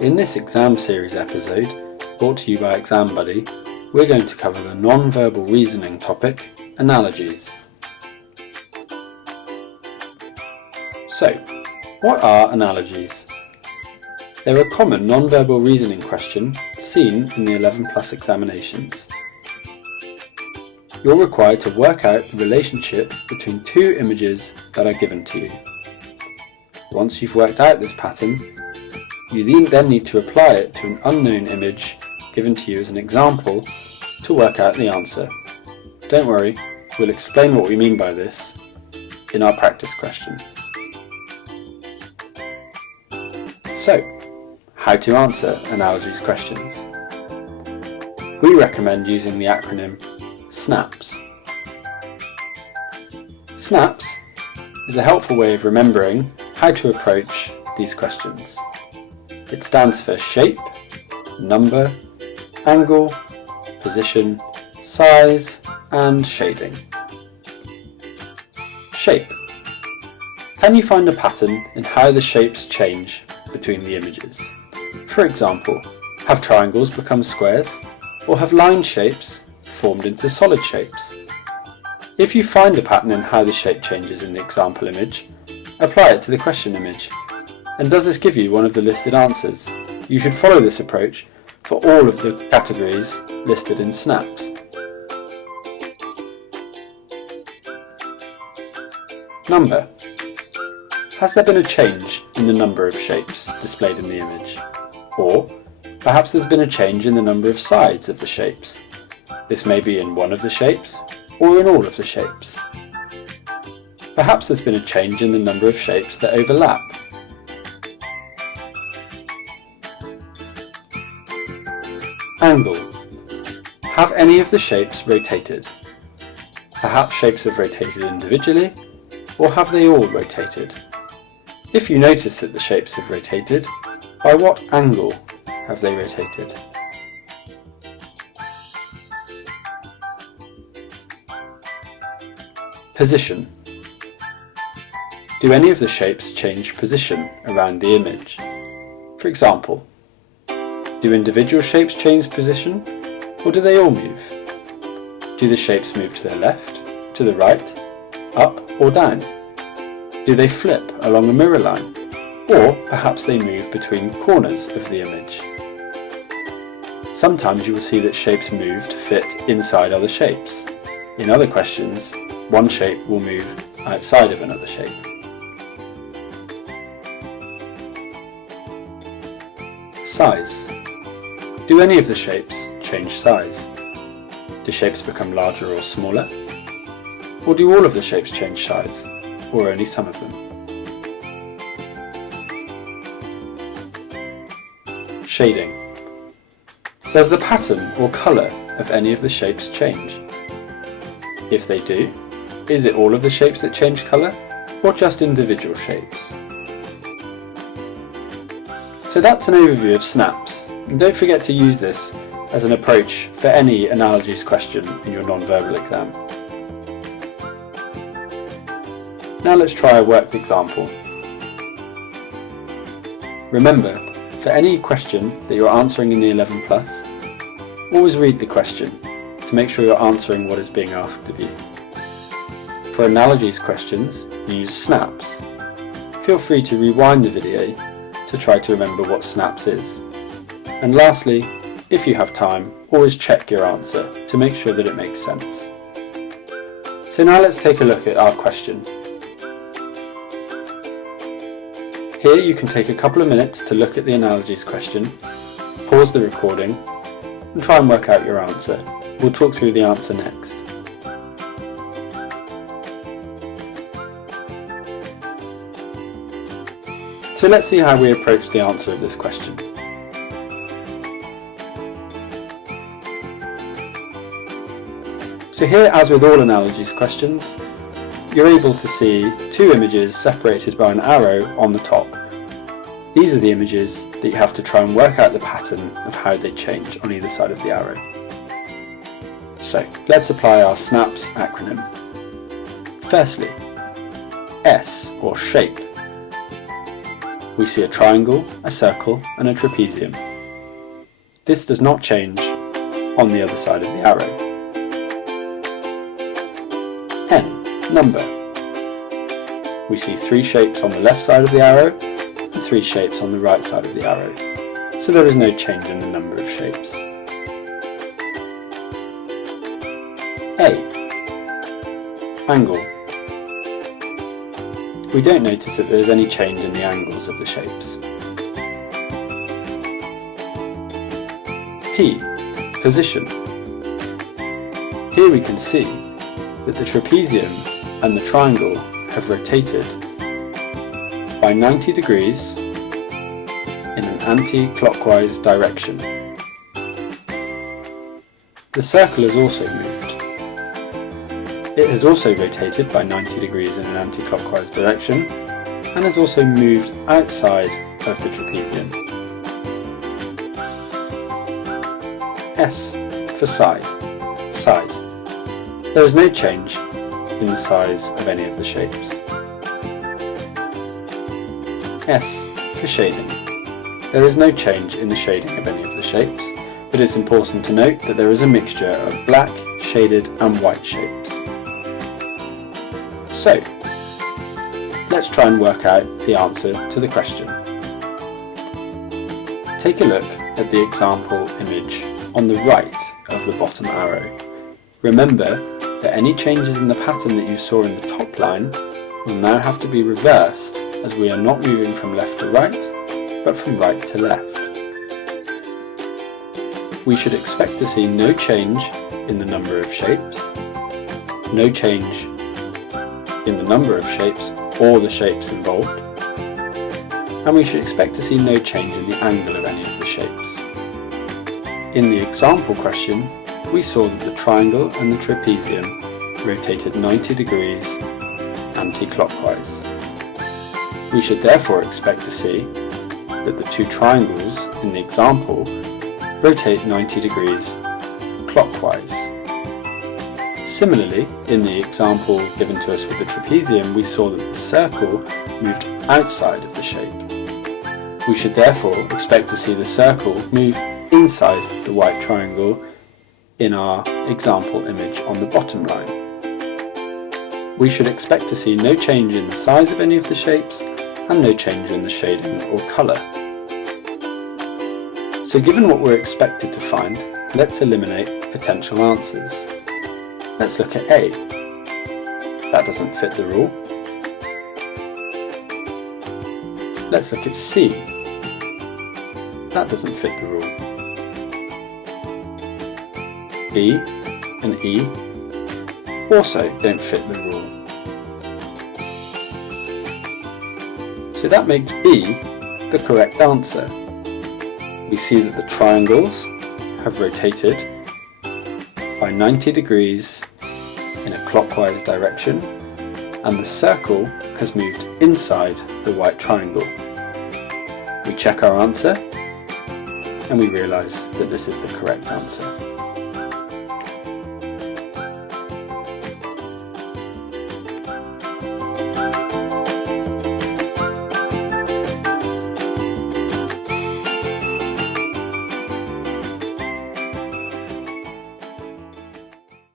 In this exam series episode, brought to you by ExamBuddy, we're going to cover the non-verbal reasoning topic, Analogies. So, what are analogies? They're a common non-verbal reasoning question seen in the 11+ examinations. You're required to work out the relationship between two images that are given to you. Once you've worked out this pattern, you then need to apply it to an unknown image given to you as an example to work out the answer. Don't worry, we'll explain what we mean by this in our practice question. So, how to answer analogies questions? We recommend using the acronym SNAPS. SNAPS is a helpful way of remembering how to approach these questions. It stands for shape, number, angle, position, size, and shading. Shape. Can you find a pattern in how the shapes change between the images? For example, have triangles become squares, or have line shapes formed into solid shapes? If you find a pattern in how the shape changes in the example image, apply it to the question image. And does this give you one of the listed answers? You should follow this approach for all of the categories listed in SNAPS. Number. Has there been a change in the number of shapes displayed in the image? Or perhaps there's been a change in the number of sides of the shapes. This may be in one of the shapes or in all of the shapes. Perhaps there's been a change in the number of shapes that overlap. Angle. Have any of the shapes rotated? Perhaps shapes have rotated individually, or have they all rotated? If you notice that the shapes have rotated, by what angle have they rotated? Position. Do any of the shapes change position around the image? For example, do individual shapes change position, or do they all move? Do the shapes move to the left, to the right, up or down? Do they flip along a mirror line, or perhaps they move between corners of the image? Sometimes you will see that shapes move to fit inside other shapes. In other questions, one shape will move outside of another shape. Size. Do any of the shapes change size? Do shapes become larger or smaller? Or do all of the shapes change size, or only some of them? Shading. Does the pattern or colour of any of the shapes change? If they do, is it all of the shapes that change colour, or just individual shapes? So that's an overview of SNAPS, and don't forget to use this as an approach for any analogies question in your non-verbal exam. Now let's try a worked example. Remember, for any question that you're answering in the 11+, always read the question to make sure you're answering what is being asked of you. For analogies questions, use SNAPS. Feel free to rewind the video to try to remember what SNAPS is. And lastly, if you have time, always check your answer to make sure that it makes sense. So now let's take a look at our question. Here you can take a couple of minutes to look at the analogies question, pause the recording, and try and work out your answer. We'll talk through the answer next. So let's see how we approach the answer of this question. So here, as with all analogies questions, you're able to see two images separated by an arrow on the top. These are the images that you have to try and work out the pattern of how they change on either side of the arrow. So let's apply our SNAPS acronym. Firstly, S or shape. we see a triangle, a circle and a trapezium. This does not change on the other side of the arrow. N. Number. We see 3 shapes on the left side of the arrow and 3 shapes on the right side of the arrow, so there is no change in the number of shapes. A. Angle. We don't notice that there is any change in the angles of the shapes. P. Position. Here we can see that the trapezium and the triangle have rotated by 90 degrees in an anti-clockwise direction. The circle has also moved. It has also rotated by 90 degrees in an anti-clockwise direction and has also moved outside of the trapezium. S for side, size. There is no change in the size of any of the shapes. S for shading. There is no change in the shading of any of the shapes, but it's important to note that there is a mixture of black, shaded and white shapes. So, let's try and work out the answer to the question. Take a look at the example image on the right of the bottom arrow. Remember that any changes in the pattern that you saw in the top line will now have to be reversed, as we are not moving from left to right, but from right to left. We should expect to see no change in the number of shapes, no change in the number of shapes or the shapes involved, and we should expect to see no change in the angle of any of the shapes. In the example question, we saw that the triangle and the trapezium rotated 90 degrees anti-clockwise. We should therefore expect to see that the 2 triangles in the example rotate 90 degrees clockwise. Similarly, in the example given to us with the trapezium, we saw that the circle moved outside of the shape. We should therefore expect to see the circle move inside the white triangle in our example image on the bottom line. We should expect to see no change in the size of any of the shapes and no change in the shading or colour. So given what we're expected to find, let's eliminate potential answers. Let's look at A. That doesn't fit the rule. Let's look at C. That doesn't fit the rule. B and E also don't fit the rule. So that makes B the correct answer. We see that the triangles have rotated by 90 degrees in a clockwise direction, and the circle has moved inside the white triangle. We check our answer and we realise that this is the correct answer.